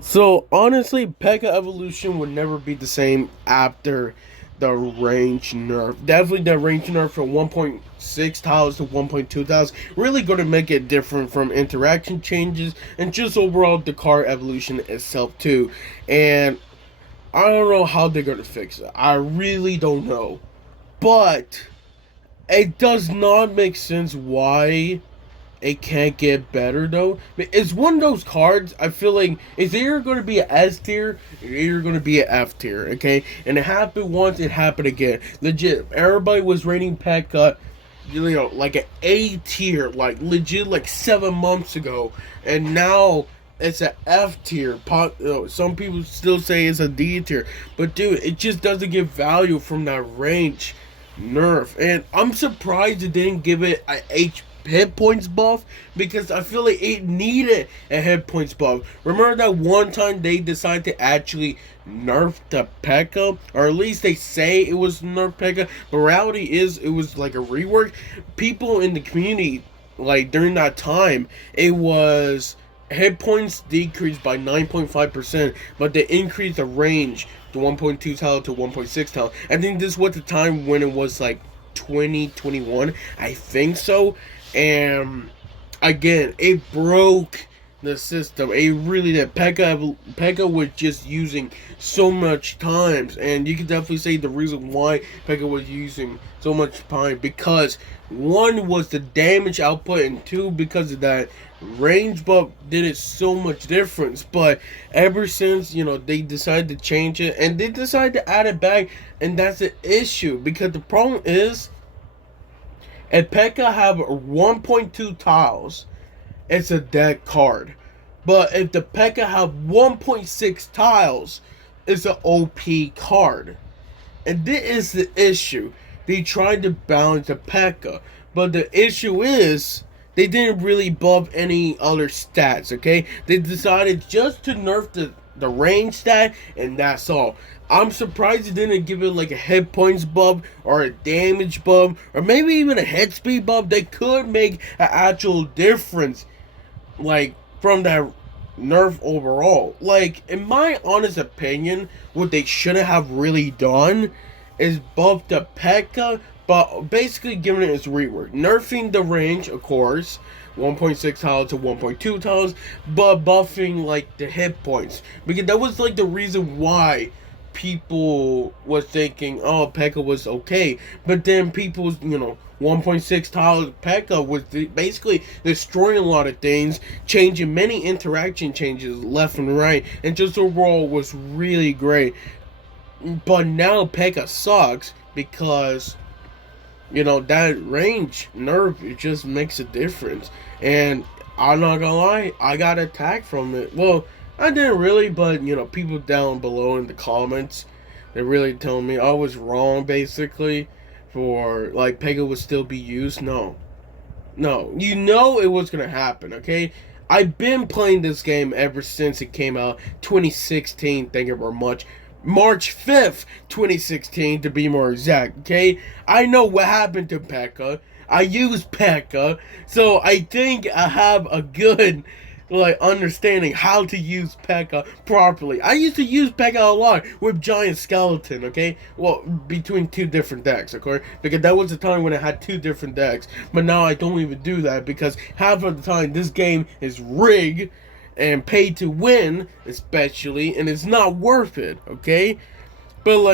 So honestly, Pekka Evolution would never be the same after the range nerf. Definitely the range nerf from 1.6 tiles to 1.2 tiles really going to make it different from interaction changes and just overall the card evolution itself too. And I don't know how they're going to fix it. I really don't know. But it does not make sense why it can't get better though. It's one of those cards I feel like it's either going to be an S tier or either going to be an F tier, okay? And it happened once, it happened again. Legit, everybody was rating Pekka, like an A tier, like legit, like 7 months ago, and now it's an F tier. Some people still say it's a D tier, but dude, it just doesn't give value from that range nerf, and I'm surprised it didn't give it a hit points buff because I feel like it needed a hit points buff. Remember that one time they decided to actually nerf the Pekka, or at least they say it was nerf Pekka, but reality is it was like a rework. People in the community, like during that time, it was hit points decreased by 9.5%, but they increased the range to 1.2 tile to 1.6 tile. I think this was the time when it was like 2021, I think so. And again, it broke the system. It really did. Pekka was just using so much times, and you can definitely say the reason why Pekka was using so much time because one was the damage output, and two because of that range buff did it so much difference. But ever since they decided to change it, and they decided to add it back, and that's the issue because the problem is if Pekka have 1.2 tiles, it's a dead card. But if the Pekka have 1.6 tiles, it's an OP card. And this is the issue. They tried to balance the Pekka. But the issue is they didn't really buff any other stats, okay? They decided just to nerf the range stat, and that's all. I'm surprised they didn't give it like a hit points buff or a damage buff or maybe even a head speed buff. They could make an actual difference, like from that nerf overall. Like in my honest opinion, what they should have really done is buff the Pekka, but basically giving it its rework, nerfing the range, of course, 1.6 tiles to 1.2 tiles, but buffing like the hit points because that was like the reason why people was thinking, oh, Pekka was okay, but then people's 1.6 tiles Pekka was basically destroying a lot of things, changing many interaction changes left and right, and just overall was really great. But now Pekka sucks because that range nerf, it just makes a difference. And I'm not gonna lie, I got attacked from it. Well, I didn't really, but people down below in the comments, they really telling me I was wrong basically for like Pekka would still be used. No. No. It was gonna happen, okay? I've been playing this game ever since it came out, 2016, thank you very much. March 5th, 2016, to be more exact, okay? I know what happened to Pekka. I use Pekka, so I think I have a good understanding how to use Pekka properly. I used to use Pekka a lot with Giant Skeleton, okay? Well, between two different decks, okay? Because that was the time when I had two different decks. But now I don't even do that because half of the time this game is rigged and pay to win, especially, and it's not worth it, okay? But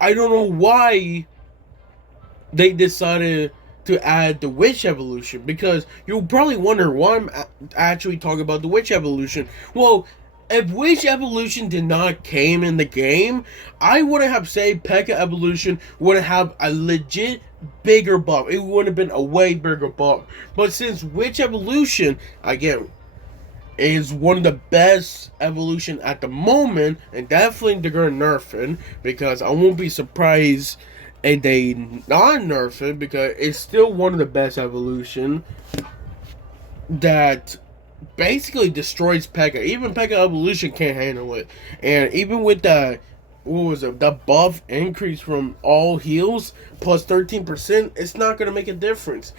I don't know why they decided to add the witch evolution because you'll probably wonder why I'm actually talking about the witch evolution. Well, if witch evolution did not came in the game, I wouldn't have said Pekka evolution would have a legit bigger buff. It would have been a way bigger buff. But since witch evolution, again, is one of the best evolution at the moment, and definitely they're gonna nerf it because I won't be surprised if they not nerf it because it's still one of the best evolution that basically destroys Pekka. Even Pekka evolution can't handle it, and even with the what was it, the buff increase from all heals plus 13%, it's not gonna make a difference.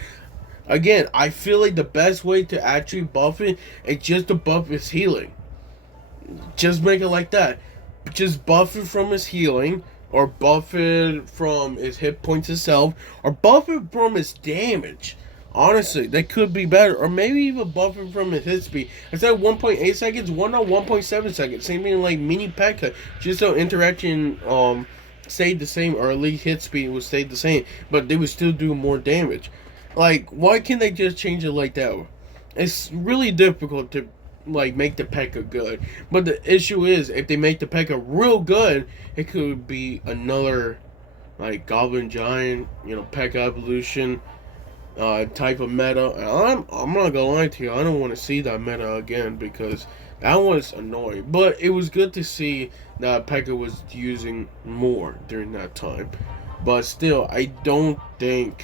Again, I feel like the best way to actually buff it is just to buff its healing. Just make it like that. Just buff it from his healing, or buff it from his hit points itself, or buff it from his damage. Honestly, that could be better. Or maybe even buff it from his hit speed. Instead of 1.8 seconds, 1.7 seconds. Same thing like Mini Pekka. Just so interaction stayed the same, or at least hit speed would stay the same. But they would still do more damage. Like, why can't they just change it like that? It's really difficult to like make the Pekka good. But the issue is, if they make the Pekka real good, it could be another like Goblin Giant, Pekka evolution type of meta. And I'm not gonna lie to you, I don't want to see that meta again because that was annoying. But it was good to see that Pekka was using more during that time. But still, I don't think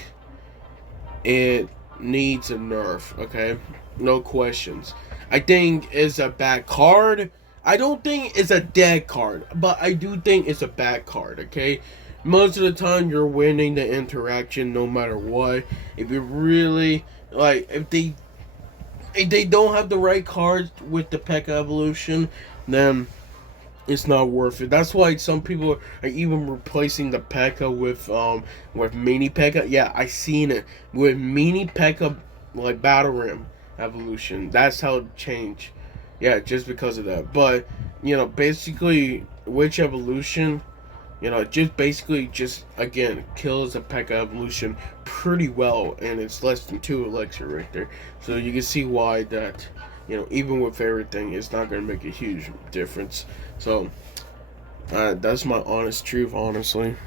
it needs a nerf. Okay, no questions. I think it's a bad card. I don't think it's a dead card, but I do think it's a bad card, okay? Most of the time, you're winning the interaction no matter what. If you really, like, if they don't have the right cards with the Pekka evolution, then it's not worth it. That's why some people are even replacing the Pekka with Mini Pekka. Yeah, I seen it with Mini Pekka like Battle Rim evolution. That's how it changed. Yeah, just because of that. But basically, which evolution, just basically just again kills the Pekka evolution pretty well, and it's less than 2 elixir right there. So you can see why that. Even with everything, it's not going to make a huge difference. So, that's my honest truth, honestly.